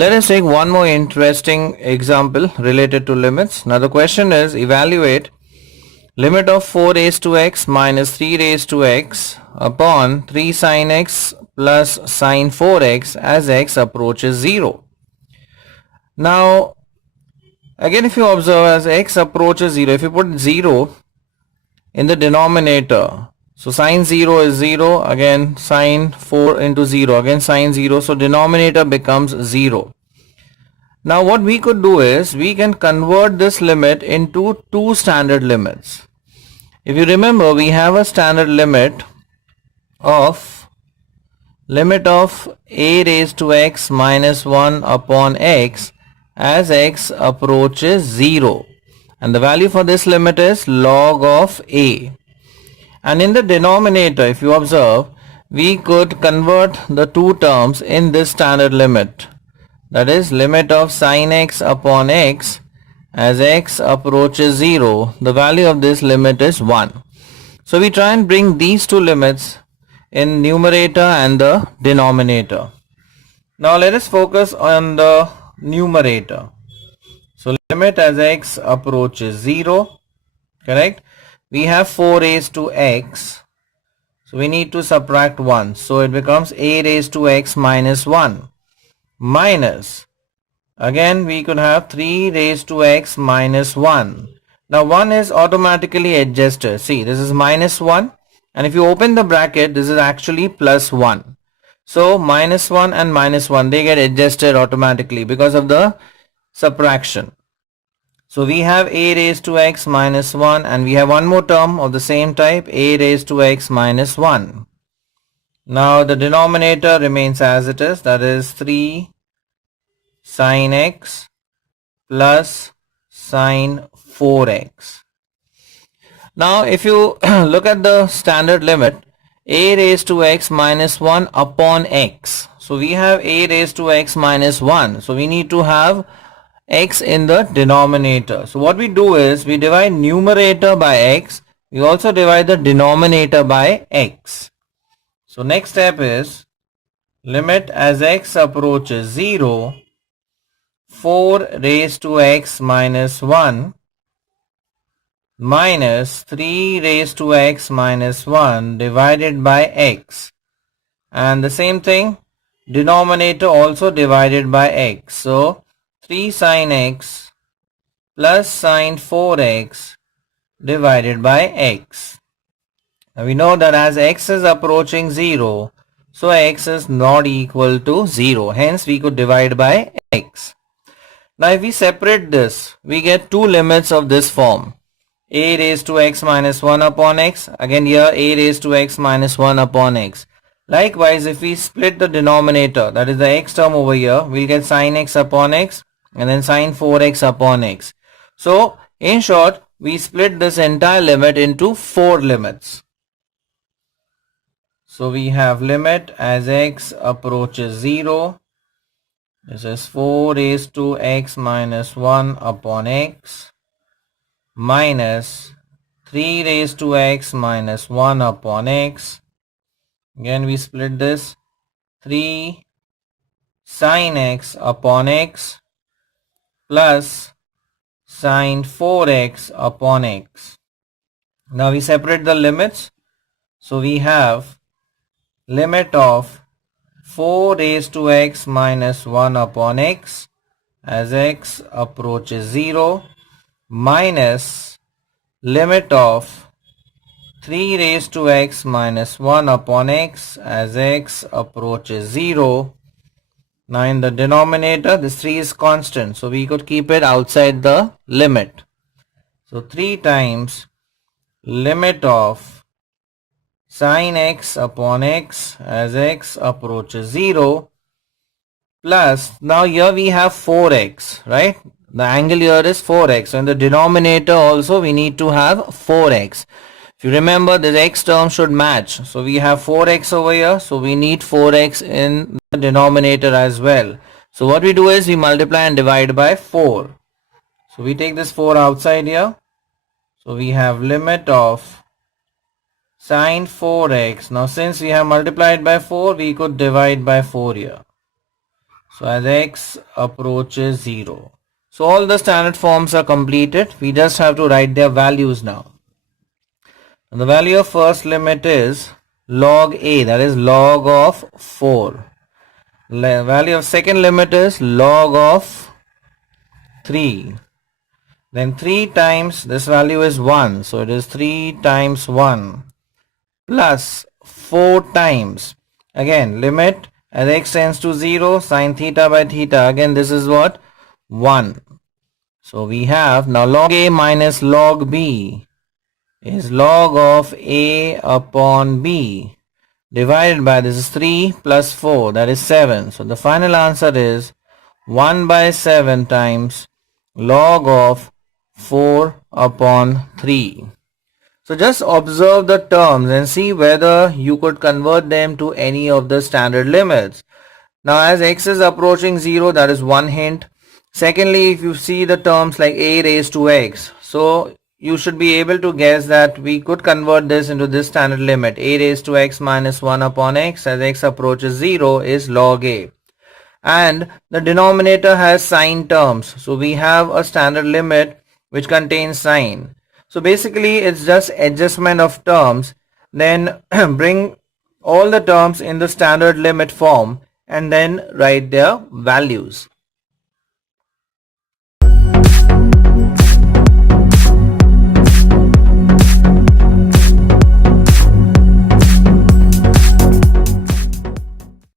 Let us take one more interesting example related to limits. Now the question is, evaluate limit of 4 raised to x minus 3 raised to x upon 3 sin x plus sin 4x as x approaches 0. Now again, if you observe, as x approaches 0, if you put 0 in the denominator, so sin 0 is 0, again sin 4 into 0, again sin 0, so denominator becomes 0. Now what we could do is, we can convert this limit into two standard limits. If you remember, we have a standard limit of a raised to x minus 1 upon x as x approaches 0, and the value for this limit is log of a. And in the denominator, if you observe, we could convert the two terms in this standard limit, that is limit of sin x upon x as x approaches 0. The value of this limit is 1. So we try and bring these two limits in numerator and the denominator. Now let us focus on the numerator. So limit as x approaches 0, correct? We have 4 raised to x, so we need to subtract 1, so it becomes a raised to x minus 1 minus, again we could have 3 raised to x minus 1. Now 1 is automatically adjusted. See, this is minus 1, and if you open the bracket, this is actually plus 1. So minus 1 and minus 1, they get adjusted automatically because of the subtraction. So we have a raised to x minus 1, and we have one more term of the same type, a raised to x minus 1. Now the denominator remains as it is, that is 3 sin x plus sin 4x. Now if you look at the standard limit, a raised to x minus 1 upon x. So we have a raised to x minus 1. So we need to have x in the denominator. So what we do is, we divide numerator by x. We also divide the denominator by x. So next step is, limit as x approaches 0, 4 raised to x minus 1 minus 3 raised to x minus 1 divided by x, and the same thing, denominator also divided by x. So 3 sin x plus sin 4x divided by x. Now we know that as x is approaching 0, so x is not equal to 0, hence we could divide by x. Now if we separate this, we get two limits of this form, a raised to x minus 1 upon x, again here a raised to x minus 1 upon x. Likewise, if we split the denominator, that is the x term over here, we'll get sin x upon x and then sin 4x upon x. So in short, we split this entire limit into 4 limits. So we have limit as x approaches 0, this is 4 raised to x minus 1 upon x minus 3 raised to x minus 1 upon x. Again we split this, 3 sin x upon x plus sin 4x upon x. Now we separate the limits. So we have limit of 4 raised to x minus 1 upon x as x approaches 0 minus limit of 3 raised to x minus 1 upon x as x approaches 0. Now in the denominator, this 3 is constant, so we could keep it outside the limit. So 3 times limit of sin x upon x as x approaches 0 plus, now here we have 4x, right? The angle here is 4x. So in the denominator also we need to have 4x. If you remember, this x term should match. So we have 4x over here. So we need 4x in the denominator as well. So what we do is, we multiply and divide by 4. So we take this 4 outside here. So we have limit of sin 4x. Now since we have multiplied by 4, we could divide by 4 here. So as x approaches 0. So all the standard forms are completed. We just have to write their values now. And the value of first limit is log a, that is log of 4. Value of second limit is log of 3. Then 3 times this value is 1. So it is 3 times 1 plus 4 times. Again, limit as x tends to 0, sine theta by theta. Again, this is what? 1. So we have now log a minus log b is log of a upon b divided by, this is 3 plus 4, that is 7. So the final answer is 1 by 7 times log of 4 upon 3. So just observe the terms and see whether you could convert them to any of the standard limits. Now as x is approaching 0, that is one hint. Secondly, if you see the terms like a raised to x, so you should be able to guess that we could convert this into this standard limit. A raised to x minus 1 upon x as x approaches 0 is log a. And the denominator has sine terms. So we have a standard limit which contains sine. So basically it's just adjustment of terms. Then bring all the terms in the standard limit form and then write their values.